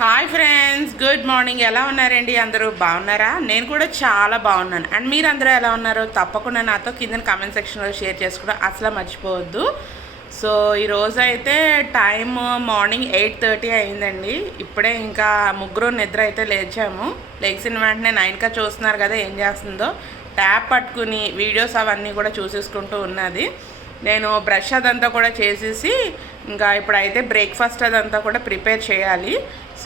Hi friends good morning ఎలా ఉన్నారండి? అందరూ బాగున్నారా? నేను కూడా చాలా బాగున్నాను. అండ్ మీరు అందరూ ఎలా ఉన్నారో తప్పకుండా నాతో కింద కామెంట్ సెక్షన్లో షేర్ చేసుకోవడం అసలు మర్చిపోవద్దు. సో ఈరోజు అయితే టైం మార్నింగ్ ఎయిట్ థర్టీ అయిందండి. ఇప్పుడే ఇంకా ముగ్గురు నిద్ర అయితే లేచాము. లేచిన వెంటనే నైన్కా చూస్తున్నారు కదా ఏం చేస్తుందో. ట్యాప్ పట్టుకుని వీడియోస్ అవన్నీ కూడా చూసేసుకుంటూ ఉన్నది. నేను బ్రష్ అదంతా కూడా చేసేసి ఇంకా ఇప్పుడైతే బ్రేక్ఫాస్ట్ అదంతా కూడా ప్రిపేర్ చేయాలి.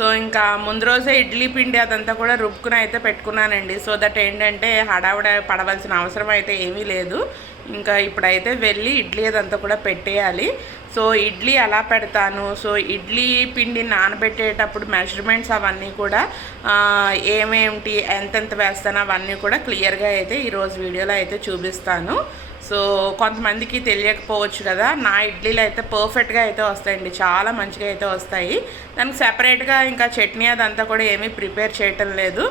సో ఇంకా ముందు రోజే ఇడ్లీ పిండి అదంతా కూడా రుబ్బుకుని అయితే పెట్టుకున్నానండి. సో దట్ ఏంటంటే హడావిడ పడవలసిన అవసరం అయితే ఏమీ లేదు. ఇంకా ఇప్పుడైతే వెళ్ళి ఇడ్లీ అదంతా కూడా పెట్టేయాలి. సో ఇడ్లీ ఎలా పెడతాను? సో ఇడ్లీ పిండి నానబెట్టేటప్పుడు మెజర్మెంట్స్ అవన్నీ కూడా ఏమేమిటి ఎంతెంత వేస్తాను అవన్నీ కూడా క్లియర్గా అయితే ఈరోజు వీడియోలో అయితే చూపిస్తాను. సో కొంతమందికి తెలియకపోవచ్చు కదా. నా ఇడ్లీలు అయితే పర్ఫెక్ట్గా అయితే వస్తాయండి. చాలా మంచిగా అయితే వస్తాయి. దానికి సెపరేట్గా ఇంకా చట్నీ అదంతా కూడా ఏమీ ప్రిపేర్ చేయటం లేదు.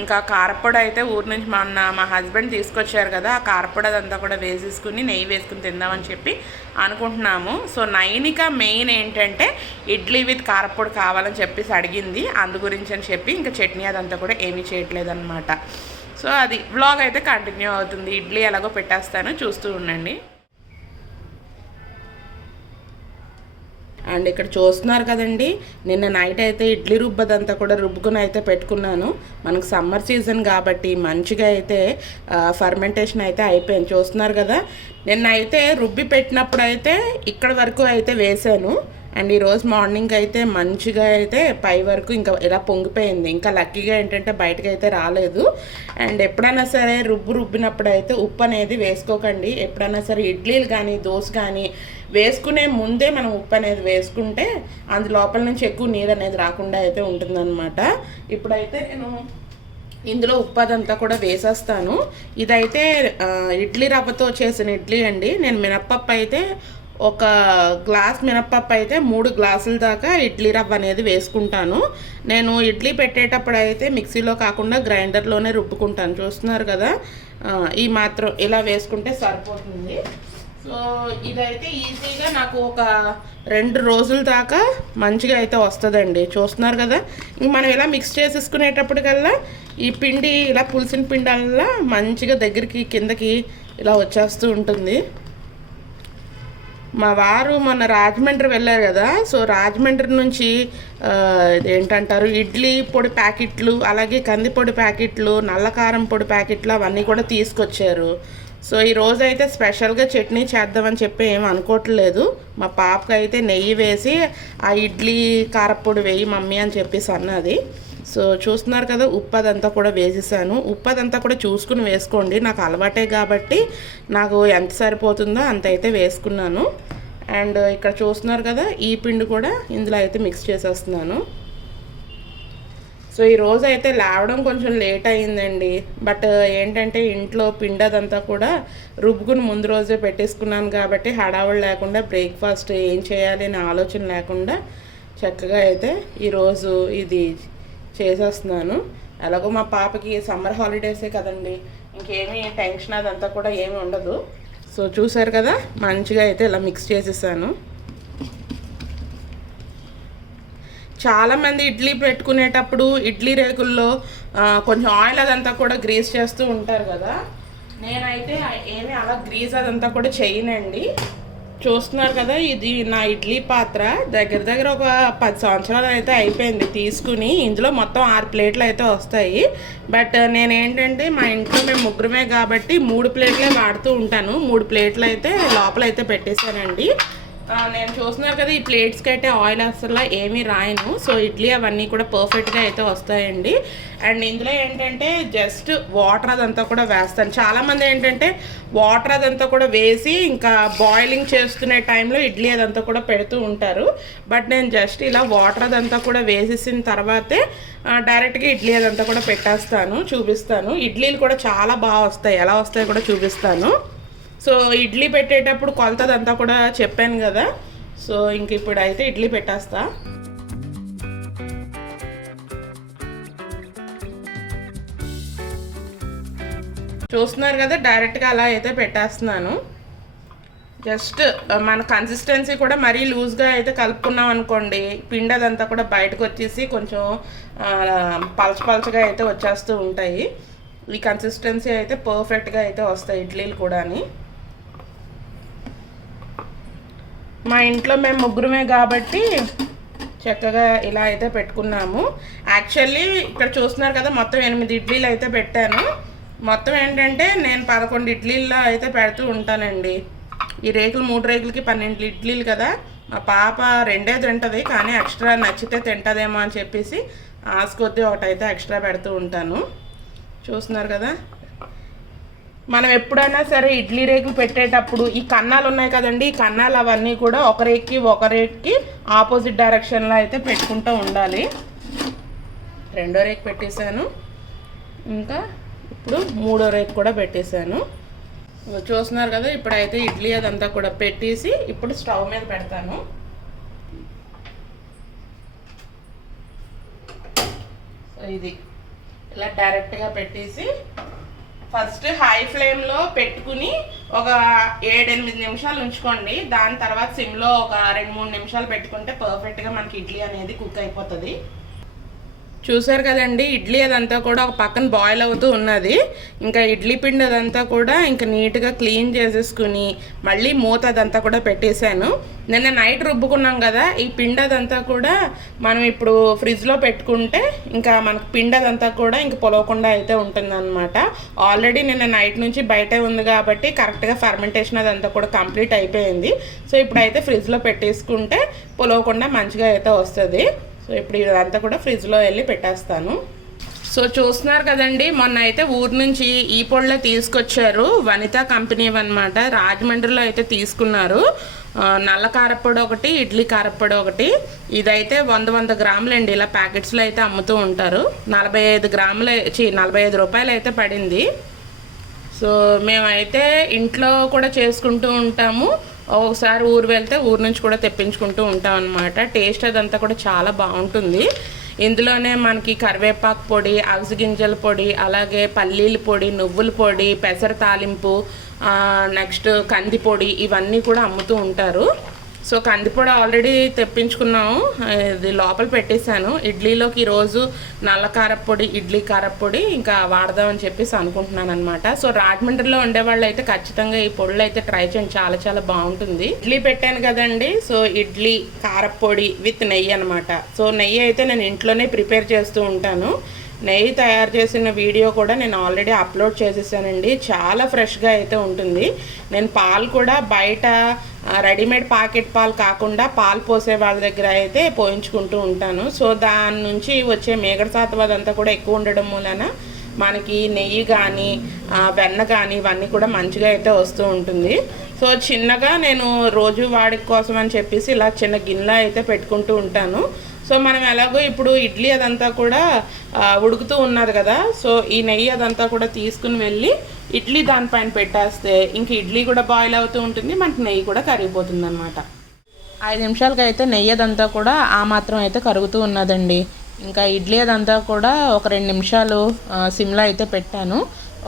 ఇంకా కారపొడి అయితే ఊరి నుంచి మొన్న మా హస్బెండ్ తీసుకొచ్చారు కదా. ఆ కారపొడి అదంతా కూడా వేసేసుకుని నెయ్యి వేసుకుని తిందామని చెప్పి అనుకుంటున్నాము. సో నైనిక మెయిన్ ఏంటంటే ఇడ్లీ విత్ కారపొడి కావాలని చెప్పేసి అడిగింది. అందు గురించి అని చెప్పి ఇంకా చట్నీ అదంతా కూడా ఏమీ చేయట్లేదు అనమాట సో అది వ్లాగ్ అయితే కంటిన్యూ అవుతుంది. ఇడ్లీ ఎలాగో పెట్టేస్తాను. చూస్తూ ఉండండి. అండ్ ఇక్కడ చూస్తున్నారు కదండి నిన్న నైట్ అయితే ఇడ్లీ రుబ్బదంతా కూడా రుబ్బుకుని అయితే పెట్టుకున్నాను. మనకు సమ్మర్ సీజన్ కాబట్టి మంచిగా అయితే ఫర్మెంటేషన్ అయితే అయిపోయింది. చూస్తున్నారు కదా నిన్న అయితే రుబ్బి పెట్టినప్పుడు అయితే ఇక్కడ వరకు అయితే వేసాను. అండ్ ఈరోజు మార్నింగ్ అయితే మంచిగా అయితే పై వరకు ఇంకా ఇలా పొంగిపోయింది. ఇంకా లక్కీగా ఏంటంటే బయటకు అయితే రాలేదు. అండ్ ఎప్పుడైనా సరే రుబ్బు రుబ్బినప్పుడు అయితే ఉప్పు అనేది వేసుకోకండి. ఎప్పుడైనా సరే ఇడ్లీలు కానీ దోశ కానీ వేసుకునే ముందే మనం ఉప్పు అనేది వేసుకుంటే అందు లోపల నుంచి ఎక్కువ నీరు అనేది రాకుండా అయితే ఉంటుందన్నమాట. ఇప్పుడైతే నేను ఇందులో ఉప్పు అదంతా కూడా వేసేస్తాను. ఇదైతే ఇడ్లీ రవ్వతో చేసిన ఇడ్లీ అండి. నేను మినప్పప్పు అయితే ఒక గ్లాస్ మినప్పప్పు అయితే మూడు గ్లాసుల దాకా ఇడ్లీ రవ్వ అనేది వేసుకుంటాను. నేను ఇడ్లీ పెట్టేటప్పుడు అయితే మిక్సీలో కాకుండా గ్రైండర్లోనే రుబ్బుకుంటాను. చూస్తున్నారు కదా? ఈ మాత్రం ఇలా వేసుకుంటే సరిపోతుంది. సో ఇదైతే ఈజీగా నాకు ఒక రెండు రోజుల దాకా మంచిగా అయితే వస్తుందండి. చూస్తున్నారు కదా? ఇంక మనం ఇలా మిక్స్ చేసేసుకునేటప్పటికల్లా ఈ పిండి ఇలా పులిసిన పిండి మంచిగా దగ్గరికి కిందకి ఇలా వచ్చేస్తూ ఉంటుంది. మా వారు మొన్న రాజమండ్రి వెళ్ళారు కదా సో రాజమండ్రి నుంచి ఏంటంటారు ఇడ్లీ పొడి ప్యాకెట్లు అలాగే కంది పొడి ప్యాకెట్లు నల్లకారం పొడి ప్యాకెట్లు అవన్నీ కూడా తీసుకొచ్చారు. సో ఈ రోజు అయితే స్పెషల్గా చట్నీ చేద్దామని చెప్పి ఏం అనుకోవట్లేదు. మా పాపకి అయితే నెయ్యి వేసి ఆ ఇడ్లీ కారపొడి వేయి మమ్మీ అని చెప్పేసి అన్నది. సో చూస్తున్నారు కదా ఉప్పు అదంతా కూడా వేసేసాను. ఉప్పు అదంతా కూడా చూసుకుని వేసుకోండి. నాకు అలవాటే కాబట్టి నాకు ఎంత సరిపోతుందో అంత అయితే వేసుకున్నాను. అండ్ ఇక్కడ చూస్తున్నారు కదా ఈ పిండి కూడా ఇందులో అయితే మిక్స్ చేసేస్తున్నాను. సో ఈ రోజు అయితే లేవడం కొంచెం లేట్ అయిందండి. బట్ ఏంటంటే ఇంట్లో పిండి అదంతా కూడా రుబ్బుకుని ముందు రోజే పెట్టేసుకున్నాను కాబట్టి హడావుడు లేకుండా బ్రేక్ఫాస్ట్ ఏం చేయాలి అనే ఆలోచన లేకుండా చక్కగా అయితే ఈరోజు ఇది చేసేస్తున్నాను. ఎలాగో మా పాపకి సమ్మర్ హాలిడేసే కదండి. ఇంకేమీ టెన్షన్ అదంతా కూడా ఏమీ ఉండదు. సో చూసారు కదా మంచిగా అయితే ఇలా మిక్స్ చేసేసాను. చాలామంది ఇడ్లీ పెట్టుకునేటప్పుడు ఇడ్లీ రేకుల్లో కొంచెం ఆయిల్ అదంతా కూడా గ్రీస్ చేస్తూ ఉంటారు కదా. నేనైతే ఏమీ అలా గ్రీజ్ అదంతా కూడా చేయనండి. చూస్తున్నారు కదా ఇది నా ఇడ్లీ పాత్ర. దగ్గర దగ్గర ఒక పది సంవత్సరాలు అయితే అయిపోయింది తీసుకుని. ఇందులో మొత్తం ఆరు ప్లేట్లు అయితే వస్తాయి. బట్ నేనేంటంటే మా ఇంట్లో మేము ముగ్గురమే కాబట్టి మూడు ప్లేట్లే వాడుతూ ఉంటాను. మూడు ప్లేట్లు అయితే లోపల అయితే పెట్టేశానండి. నేను చూస్తున్నారు కదా ఈ ప్లేట్స్కి అయితే ఆయిల్ అసలు ఏమీ రాయను. సో ఇడ్లీ అవన్నీ కూడా పర్ఫెక్ట్గా అయితే వస్తాయండి. అండ్ ఇందులో ఏంటంటే జస్ట్ వాటర్ అదంతా కూడా వేస్తాను. చాలామంది ఏంటంటే వాటర్ అదంతా కూడా వేసి ఇంకా బాయిలింగ్ చేసుకునే టైంలో ఇడ్లీ అదంతా కూడా పెడుతూ ఉంటారు. బట్ నేను జస్ట్ ఇలా వాటర్ అదంతా కూడా వేసేసిన తర్వాతే డైరెక్ట్గా ఇడ్లీ అదంతా కూడా పెట్టేస్తాను చూపిస్తాను. ఇడ్లీలు కూడా చాలా బాగా వస్తాయి. ఎలా వస్తాయో కూడా చూపిస్తాను. సో ఇడ్లీ పెట్టేటప్పుడు కొలతదంతా కూడా చెప్పాను కదా. సో ఇంక ఇప్పుడు అయితే ఇడ్లీ పెట్టేస్తా. చూస్తున్నారు కదా డైరెక్ట్గా అలా అయితే పెట్టేస్తున్నాను. జస్ట్ మన కన్సిస్టెన్సీ కూడా మరీ లూజ్గా అయితే కలుపుకున్నాం అనుకోండి పిండి అదంతా కూడా బయటకు వచ్చేసి కొంచెం పలచ పలచగా అయితే వచ్చేస్తూ ఉంటాయి. ఈ కన్సిస్టెన్సీ అయితే పర్ఫెక్ట్గా అయితే వస్తాయి ఇడ్లీలు కూడా అని మా ఇంట్లో మేము ముగ్గురమే కాబట్టి చక్కగా ఇలా అయితే పెట్టుకున్నాము. యాక్చువల్లీ ఇక్కడ చూస్తున్నారు కదా మొత్తం ఎనిమిది ఇడ్లీలు అయితే పెట్టాను. మొత్తం ఏంటంటే నేను పదకొండు ఇడ్లీల్లో అయితే పెడుతూ ఉంటానండి. ఈ రేకులు మూడు రేకులకి పన్నెండు ఇడ్లీలు కదా. మా పాప రెండే తింటుంది కానీ ఎక్స్ట్రా నచ్చితే తింటుందేమో అని చెప్పేసి ఆశ ఒకటైతే ఎక్స్ట్రా పెడుతూ ఉంటాను. చూస్తున్నారు కదా? మనం ఎప్పుడైనా సరే ఇడ్లీ రేకులు పెట్టేటప్పుడు ఈ కన్నాలు ఉన్నాయి కదండి ఈ కన్నాలు అవన్నీ కూడా ఒక రేక్కి ఒక రేక్కి ఆపోజిట్ డైరెక్షన్లో అయితే పెట్టుకుంటూ ఉండాలి. రెండో రేక్ పెట్టేశాను. ఇంకా ఇప్పుడు మూడో రేక్ కూడా పెట్టేశాను. చూస్తున్నారు కదా ఇప్పుడైతే ఇడ్లీ అదంతా కూడా పెట్టేసి ఇప్పుడు స్టవ్ మీద పెడతాను. సో ఇది ఇలా డైరెక్ట్గా పెట్టేసి ఫస్ట్ హై ఫ్లేమ్లో పెట్టుకుని ఒక ఏడెనిమిది నిమిషాలు ఉంచుకోండి. దాని తర్వాత సిమ్లో ఒక రెండు మూడు నిమిషాలు పెట్టుకుంటే పర్ఫెక్ట్గా మనకి ఇడ్లీ అనేది కుక్ అయిపోతుంది. చూసారు కదండి ఇడ్లీ అదంతా కూడా ఒక పక్కన బాయిల్ అవుతూ ఉన్నది. ఇంకా ఇడ్లీ పిండి అదంతా కూడా ఇంకా నీట్గా క్లీన్ చేసేసుకుని మళ్ళీ మూత అదంతా కూడా పెట్టేశాను. నిన్న నైట్ రుబ్బుకున్నాం కదా ఈ పిండి అదంతా కూడా మనం ఇప్పుడు ఫ్రిడ్జ్లో పెట్టుకుంటే ఇంకా మనకు పిండి అదంతా కూడా ఇంక పొలవకుండా అయితే ఉంటుందన్నమాట. ఆల్రెడీ నిన్న నైట్ నుంచి బయటే ఉంది కాబట్టి కరెక్ట్గా ఫర్మెంటేషన్ అదంతా కూడా కంప్లీట్ అయిపోయింది. సో ఇప్పుడైతే ఫ్రిడ్జ్లో పెట్టేసుకుంటే పొలవకుండా మంచిగా అయితే వస్తుంది. సో ఇప్పుడు ఇదంతా కూడా ఫ్రిడ్జ్లో వెళ్ళి పెట్టేస్తాను. సో చూస్తున్నారు కదండి మొన్న అయితే ఊరు నుంచి ఈ పొడిలో తీసుకొచ్చారు వనిత కంపెనీ అనమాట రాజమండ్రిలో అయితే తీసుకున్నారు. నల్ల కారప్పొడి ఒకటి ఇడ్లీ కారప్పొడి ఒకటి. ఇదైతే వంద వంద గ్రాములండి ఇలా ప్యాకెట్స్లో అయితే అమ్ముతూ ఉంటారు. నలభై ఐదు గ్రాములు చి నలభై ఐదు రూపాయలు అయితే పడింది. సో మేమైతే ఇంట్లో కూడా చేసుకుంటూ ఉంటాము. ఒకసారి ఊరు వెళ్తే ఊరు నుంచి కూడా తెప్పించుకుంటూ ఉంటాం అనమాట టేస్ట్ అదంతా కూడా చాలా బాగుంటుంది. ఇందులోనే మనకి కరివేపాకు పొడి అవిసె గింజల పొడి అలాగే పల్లీల పొడి నువ్వుల పొడి పెసర తాలింపు నెక్స్ట్ కంది పొడి ఇవన్నీ కూడా అమ్ముతూ ఉంటారు. సో కందిపొడి ఆల్రెడీ తెప్పించుకున్నాము. ఇది లోపల పెట్టేశాను. ఇడ్లీలోకి ఈరోజు నల్ల కారప్పొడి ఇడ్లీ కారప్పొడి ఇంకా వాడదామని చెప్పేసి అనుకుంటున్నాను అనమాట సో రాజమండ్రిలో ఉండేవాళ్ళు అయితే ఖచ్చితంగా ఈ పొడులు అయితే ట్రై చేయండి. చాలా చాలా బాగుంటుంది. ఇడ్లీ పెట్టాను కదండి. సో ఇడ్లీ కారప్పొడి విత్ నెయ్యి అనమాట సో నెయ్యి అయితే నేను ఇంట్లోనే ప్రిపేర్ చేస్తూ ఉంటాను. నెయ్యి తయారు చేసిన వీడియో కూడా నేను ఆల్రెడీ అప్లోడ్ చేసేసానండి. చాలా ఫ్రెష్గా అయితే ఉంటుంది. నేను పాలు కూడా బయట రెడీమేడ్ పాకెట్ పాలు కాకుండా పాలు పోసే వాళ్ళ దగ్గర అయితే పోయించుకుంటూ ఉంటాను. సో దాని నుంచి వచ్చే మేగడ సాత్వాదంతా కూడా ఎక్కువ ఉండడం మూలన మనకి నెయ్యి కానీ వెన్న కానీ ఇవన్నీ కూడా మంచిగా అయితే వస్తూ ఉంటుంది. సో చిన్నగా నేను రోజు వాడి కోసం అని చెప్పేసి ఇలా చిన్న గిన్నె అయితే పెట్టుకుంటూ ఉంటాను. సో మనం ఎలాగో ఇప్పుడు ఇడ్లీ అదంతా కూడా ఉడుకుతూ ఉన్నది కదా. సో ఈ నెయ్యి అదంతా కూడా తీసుకుని వెళ్ళి ఇడ్లీ దానిపైన పెట్టేస్తే ఇంక ఇడ్లీ కూడా బాయిల్ అవుతూ ఉంటుంది మనకి నెయ్యి కూడా కరిగిపోతుంది అనమాట ఐదు నిమిషాలకి అయితే నెయ్యి అదంతా కూడా ఆ మాత్రం అయితే కరుగుతూ ఉన్నదండి. ఇంకా ఇడ్లీ అదంతా కూడా ఒక రెండు నిమిషాలు సిమ్లో అయితే పెట్టాను.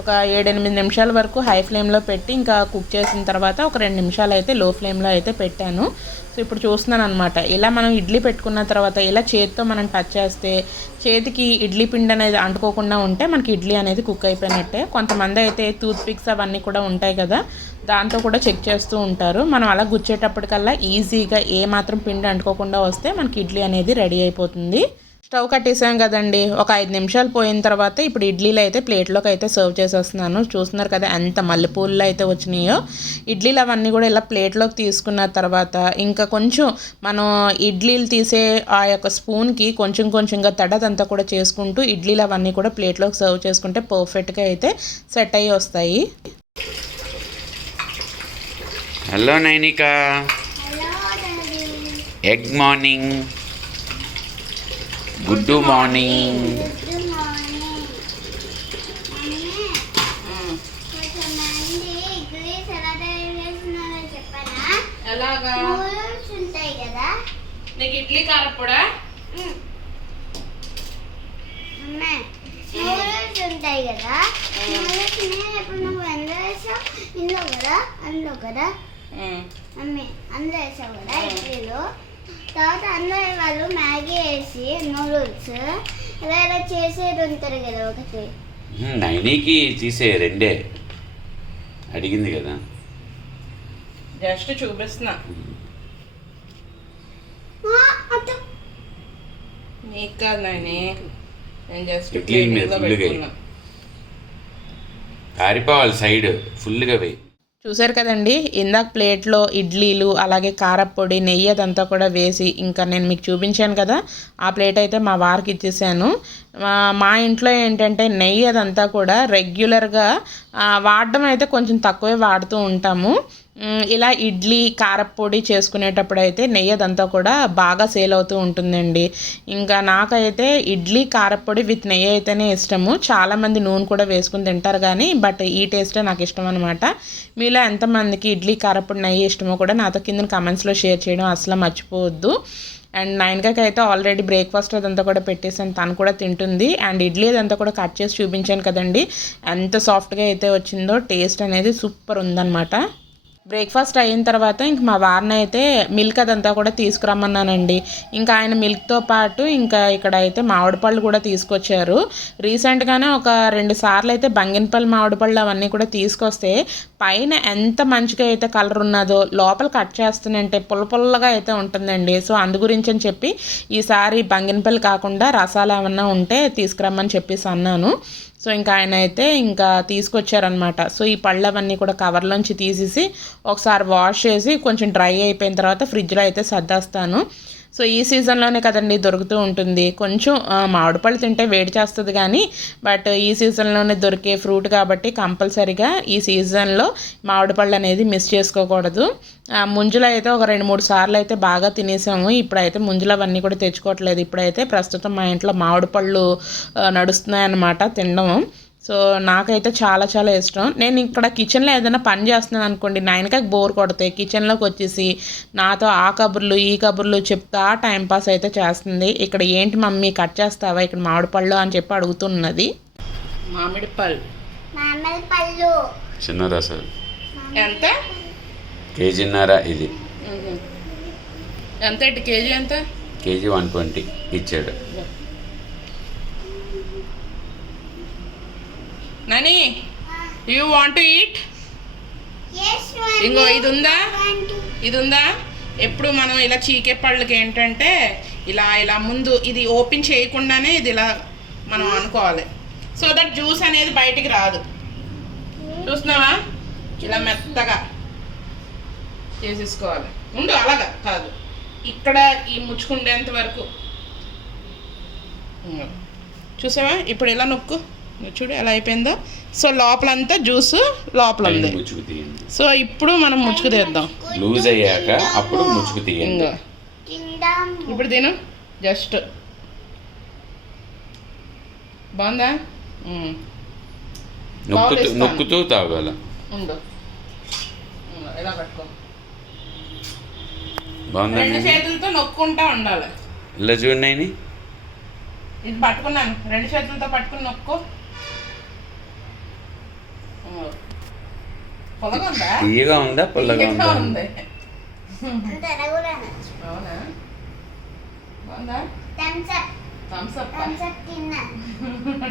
ఒక ఏడెనిమిది నిమిషాల వరకు హై ఫ్లేమ్లో పెట్టి ఇంకా కుక్ చేసిన తర్వాత ఒక రెండు నిమిషాలు అయితే లో ఫ్లేమ్లో అయితే పెట్టాను. సో ఇప్పుడు చూస్తున్నాను అనమాట ఇలా మనం ఇడ్లీ పెట్టుకున్న తర్వాత ఇలా చేతితో మనం టచ్ చేస్తే చేతికి ఇడ్లీ పిండి అనేది అంటుకోకుండా ఉంటే మనకి ఇడ్లీ అనేది కుక్ అయిపోయినట్టే. కొంతమంది అయితే టూత్ పిక్స్ అవన్నీ కూడా ఉంటాయి కదా దాంతో కూడా చెక్ చేస్తూ ఉంటారు. మనం అలా గుచ్చేటప్పటికల్లా ఈజీగా ఏ మాత్రం పిండి అంటుకోకుండా వస్తే మనకి ఇడ్లీ అనేది రెడీ అయిపోతుంది. స్టవ్ కట్టేసాం కదండి. ఒక ఐదు నిమిషాలు పోయిన తర్వాత ఇప్పుడు ఇడ్లీలు అయితే ప్లేట్లోకి అయితే సర్వ్ చేసేస్తున్నాను. చూస్తున్నారు కదా ఎంత మల్లెపూలు అయితే వచ్చినాయో. ఇడ్లీలు అవన్నీ కూడా ఇలా ప్లేట్లోకి తీసుకున్న తర్వాత ఇంకా కొంచెం మనం ఇడ్లీలు తీసే ఆ యొక్క స్పూన్కి కొంచెం కొంచెంగా తడదంతా కూడా చేసుకుంటూ ఇడ్లీలు అవన్నీ కూడా ప్లేట్లోకి సర్వ్ చేసుకుంటే పర్ఫెక్ట్గా అయితే సెట్ అయ్యి వస్తాయి. Hello Nainika egg morning good morning good morning mummy కొంతమంది ఇడ్లీస్ ఎలా తయారు ఎలాగా నూడిల్స్ ఉంటాయి కదా నీకు ఇడ్లీ అమ్మే నూడిల్స్ ఉంటాయి కదా నూడిల్స్ నువ్వు వేసావు ఇందులో కదా. అందులో కదా. మమ్మీ అందులో వేసావు కదా ఇడ్లీలు. తర్వాత అందులో వాళ్ళు మ్యాగీ వేసి నూడిల్స్ ఇలా ఇలా చేసేది ఉంటుంది కదా ఒకటి. నైనీకి తీసే రెండే. అడిగింది కదా. జస్ట్ చూపిస్తున్నా. నీకు కాదు నాయని నేను జస్ట్ ఇడ్లీ మీద ఫుల్గా. పారిపోవాలి సైడ్ ఫుల్గా వేయి. చూసారు కదండి ఇందాక ప్లేట్లో ఇడ్లీలు అలాగే కారప్పొడి నెయ్యి అదంతా కూడా వేసి ఇంకా నేను మీకు చూపించాను కదా ఆ ప్లేట్ అయితే మా వారికి ఇచ్చేసాను. మా- ఇంట్లో ఏంటంటే నెయ్యి అదంతా కూడా రెగ్యులర్గా వాడడం అయితే కొంచెం తక్కువే వాడుతూ ఉంటాము. ఇలా ఇడ్లీ కారప్పొడి చేసుకునేటప్పుడు అయితే నెయ్యి అదంతా కూడా బాగా సేల్ అవుతూ ఉంటుందండి. ఇంకా నాకైతే ఇడ్లీ కారపొడి విత్ నెయ్యి అయితేనే ఇష్టము. చాలామంది నూనె కూడా వేసుకుని తింటారు కానీ బట్ ఈ టేస్టే నాకు ఇష్టం అనమాట మీలో ఎంతమందికి ఇడ్లీ కారపొడి నెయ్యి ఇష్టమో కూడా నాతో కింద కమెంట్స్లో షేర్ చేయడం అసలు మర్చిపోవద్దు. అండ్ నైన్కాకి అయితే ఆల్రెడీ బ్రేక్ఫాస్ట్ అదంతా కూడా పెట్టేసాను తను కూడా తింటుంది. అండ్ ఇడ్లీ అదంతా కూడా కట్ చేసి చూపించాను కదండి. ఎంత సాఫ్ట్గా అయితే వచ్చిందో టేస్ట్ అనేది సూపర్ ఉందన్నమాట. బ్రేక్ఫాస్ట్ అయిన తర్వాత ఇంక మా వారిని అయితే మిల్క్ అదంతా కూడా తీసుకురమ్మన్నానండి. ఇంకా ఆయన మిల్క్తో పాటు ఇంకా ఇక్కడ అయితే మామిడి పళ్ళు కూడా తీసుకొచ్చారు. రీసెంట్గానే ఒక రెండు సార్లు అయితే బంగినపల్లి మామిడి పళ్ళు అవన్నీ కూడా తీసుకొస్తే పైన ఎంత మంచిగా అయితే కలర్ ఉన్నదో లోపల కట్ చేస్తుందంటే పుల్ల పుల్లగా అయితే ఉంటుందండి. సో అందు గురించి అని చెప్పి ఈసారి బంగినపల్లి కాకుండా రసాలు ఏమన్నా ఉంటే తీసుకురమ్మని చెప్పేసి అన్నాను. సో ఇంకా ఆయన అయితే ఇంకా తీసుకొచ్చారనమాట సో ఈ పళ్ళు అవన్నీ కూడా కవర్లోంచి తీసేసి ఒకసారి వాష్ చేసి కొంచెం డ్రై అయిపోయిన తర్వాత ఫ్రిడ్జ్లో అయితే సర్దేస్తాను. సో ఈ సీజన్లోనే కదండి దొరుకుతూ ఉంటుంది. కొంచెం ఆ, మామిడి పళ్ళు తింటే వేడి చేస్తుంది కానీ బట్ ఈ సీజన్లోనే దొరికే ఫ్రూట్ కాబట్టి కంపల్సరీగా ఈ సీజన్లో మామిడి పళ్ళు అనేది మిస్ చేసుకోకూడదు. ముంజులు అయితే ఒక రెండు మూడు సార్లు అయితే బాగా తినేసాము. ఇప్పుడైతే ముంజులు అవన్నీ కూడా తెచ్చుకోవట్లేదు. ఇప్పుడైతే ప్రస్తుతం మా ఇంట్లో మామిడి పళ్ళు నడుస్తున్నాయన్నమాట తినడం. సో నాకైతే చాలా చాలా ఇష్టం. నేను ఇక్కడ కిచెన్లో ఏదైనా పని చేస్తున్నాను అనుకోండి నాయనకాకి బోర్ కొడతాయి. కిచెన్లోకి వచ్చేసి నాతో ఆ కబుర్లు ఈ కబుర్లు చెప్తా టైం పాస్ అయితే చేస్తుంది. ఇక్కడ ఏంటి మమ్మీ కట్ చేస్తావా? ఇక్కడ మామిడి పళ్ళు అని చెప్పి అడుగుతున్నది. మామిడి పళ్ళు. మామిడి పళ్ళు. రసాలు ఎంత? కేజీన్నర ఇది. ఎంత ఇటు? కేజీ ఎంత? కేజీ వన్ ట్వంటీ ఇచ్చాడు. నని యూ వాంట్ టు ఈట్ ఇంకో ఇది ఉందా? ఇది ఉందా? ఎప్పుడు మనం ఇలా చీకే పళ్ళకి ఏంటంటే ఇలా ఇలా ముందు ఇది ఓపెన్ చేయకుండానే ఇది ఇలా మనం అనుకోవాలి. సో దట్ జ్యూస్ అనేది బయటికి రాదు. చూస్తున్నావా? ఇలా మెత్తగా చేసేసుకోవాలి. ఉండు అలాగా కాదు. ఇక్కడ ఈ ముచ్చుకుండేంత వరకు. చూసావా? ఇప్పుడు ఇలా నొక్కు? చూడు ఎలా అయిపోయిందో? సో లోపలంతా జ్యూస్ లోపల ఉంది సో ఇప్పుడు మనం ముచ్చుకు తీద్దాం. లూజ్ అయ్యాక అప్పుడు ముచ్చుకు తీయండి. ఇప్పుడు తిను. జస్ట్. బాగుందా? ఉమ్. నొక్కుతూ. నొక్కుతూ తాగాల. పట్టుకో. రెండు చేతులతో నొక్కుంటా ఉండాలి. ఇలా చూడండి ఇది పట్టుకున్నాను. రెండు చేతులతో పట్టుకుని నొక్కు. తీయగా ఉందా పుల్లగా ఉందా? అవునా? బాగుందా? థమ్స్ అప్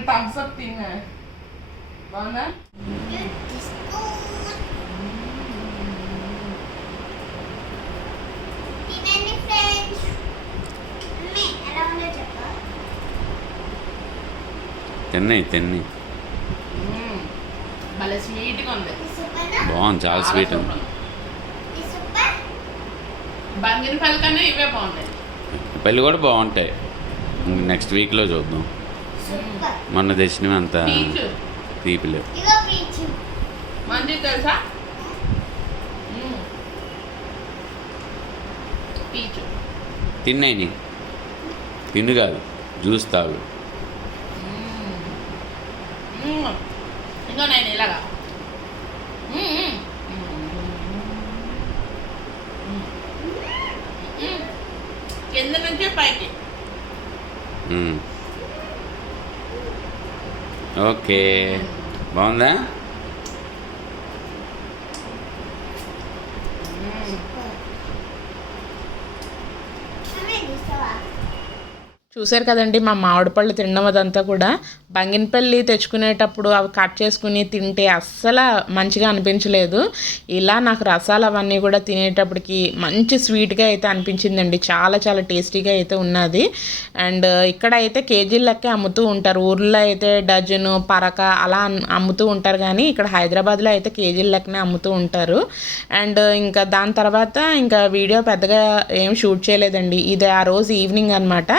థమ్స్ అప్ తిన్నా. బాగుందా? తిన్నాయి తిన్నాయి. స్వీట్గా ఉంది. బాగుంది చాలా స్వీట్. ఉంది. బంగిన పళ్ళు కన్నా ఇవే పళ్ళు కూడా బాగుంటాయి. నెక్స్ట్ వీక్లో చూద్దాం. సూపర్. మొన్న తెచ్చినవి అంత పీచు. తీపిలేవు మంచి తెలుసా? తిన్నాయి నీ. తిను కాదు జ్యూస్ తాగు. ఇంకో నేను ఇలాగా. కింద నుంచే పైకి. ఓకే. బాగుందా? చూశారు కదండి మా మామిడి పళ్ళు తినడం అదంతా కూడా. బంగినపల్లి తెచ్చుకునేటప్పుడు అవి కట్ చేసుకుని తింటే అస్సలు మంచిగా అనిపించలేదు. ఇలా నాకు రసాలు అవన్నీ కూడా తినేటప్పటికి మంచి స్వీట్గా అయితే అనిపించిందండి. చాలా చాలా టేస్టీగా అయితే ఉన్నది. అండ్ ఇక్కడ అయితే కేజీల లెక్కే అమ్ముతూ ఉంటారు. ఊర్లో అయితే డజను పరక అలా అమ్ముతూ ఉంటారు కానీ ఇక్కడ హైదరాబాద్లో అయితే కేజీల లెక్కనే అమ్ముతూ ఉంటారు. అండ్ ఇంకా దాని తర్వాత ఇంకా వీడియో పెద్దగా ఏం షూట్ చేయలేదండి. ఇది ఆ రోజు ఈవినింగ్ అనమాట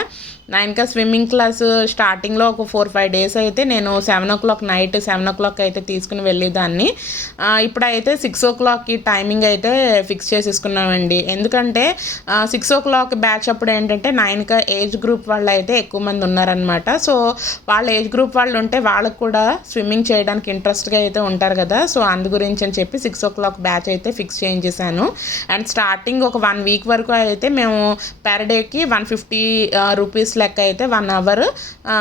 నైన్కా ఇంకా స్విమ్మింగ్ క్లాస్ స్టార్టింగ్లో ఒక ఫోర్ ఫైవ్ డేస్ అయితే నేను seven o'clock night seven o'clock అయితే తీసుకుని వెళ్ళేదాన్ని. ఇప్పుడైతే సిక్స్ ఓ క్లాక్కి టైమింగ్ అయితే ఫిక్స్ చేసేసుకున్నామండి. ఎందుకంటే సిక్స్ ఓ క్లాక్ బ్యాచ్ అప్పుడు ఏంటంటే నైన్కి ఏజ్ గ్రూప్ వాళ్ళు అయితే ఎక్కువ మంది ఉన్నారనమాట సో వాళ్ళ ఏజ్ గ్రూప్ వాళ్ళు ఉంటే వాళ్ళకు కూడా స్విమ్మింగ్ చేయడానికి ఇంట్రెస్ట్గా అయితే ఉంటారు కదా. సో అందు గురించి అని చెప్పి సిక్స్ ఓ క్లాక్ బ్యాచ్ అయితే ఫిక్స్ చేయించేసాను. అండ్ స్టార్టింగ్ ఒక వన్ వీక్ వరకు అయితే మేము పెర్ డేకి వన్ ఫిఫ్టీ రూపీస్ లెక్క అయితే వన్ అవర్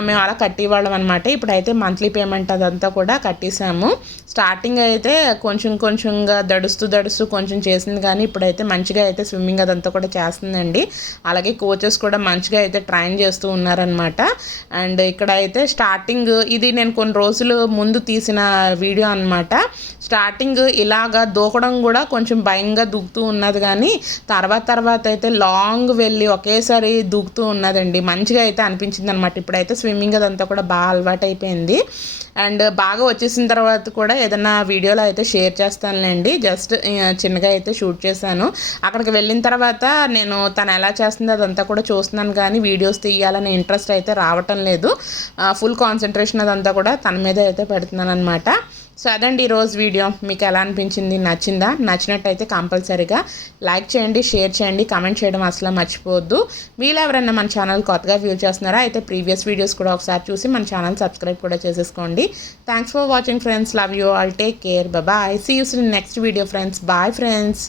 మేము అలా కట్టేవాళ్ళం అనమాట ఇప్పుడైతే మంత్లీ పేమెంట్ అదంతా కూడా కట్టేసాము. స్టార్టింగ్ అయితే కొంచెం కొంచెంగా దడుస్తూ దడుస్తూ కొంచెం చేసింది కానీ ఇప్పుడైతే మంచిగా అయితే స్విమ్మింగ్ అదంతా కూడా చేస్తుందండి. అలాగే కోచెస్ కూడా మంచిగా అయితే ట్రైన్ చేస్తూ ఉన్నారనమాట అండ్ ఇక్కడ అయితే స్టార్టింగ్ ఇది నేను కొన్ని రోజులు ముందు తీసిన వీడియో అనమాట స్టార్టింగ్ ఇలాగా దూకడం కూడా కొంచెం భయంగా దూకుతూ ఉన్నది కానీ తర్వాత తర్వాత అయితే లాంగ్ వెళ్ళి ఒకేసారి దూకుతూ ఉన్నదండి. మంచిగా అయితే అనిపించింది అనమాట ఇప్పుడైతే స్విమ్మింగ్ అదంతా కూడా బాగా అలవాటు అయిపోయింది అండ్ బాగా వచ్చేసిన తర్వాత కూడా ఏదైనా వీడియోలో అయితే షేర్ చేస్తానులేండి. జస్ట్ చిన్నగా అయితే షూట్ చేశాను. అక్కడికి వెళ్ళిన తర్వాత నేను తను ఎలా చేస్తుందో అదంతా కూడా చూస్తున్నాను కానీ వీడియోస్ తీయాలనే ఇంట్రెస్ట్ అయితే రావటం లేదు. ఫుల్ కాన్సన్ట్రేషన్ అదంతా కూడా తన మీద అయితే పెడుతున్నాను అనమాట సో అదండి ఈరోజు వీడియో. మీకు ఎలా అనిపించింది? నచ్చిందా? నచ్చినట్టయితే కంపల్సరీగా లైక్ చేయండి షేర్ చేయండి కమెంట్ చేయడం అసలు మర్చిపోవద్దు. వీళ్ళు ఎవరైనా మన ఛానల్ కొత్తగా వ్యూ చేస్తున్నారా? అయితే ప్రీవియస్ వీడియోస్ కూడా ఒకసారి చూసి మన ఛానల్ సబ్స్క్రైబ్ కూడా చేసేసుకోండి. Thanks for watching friends love you all take care bye see yous next video friends bye friends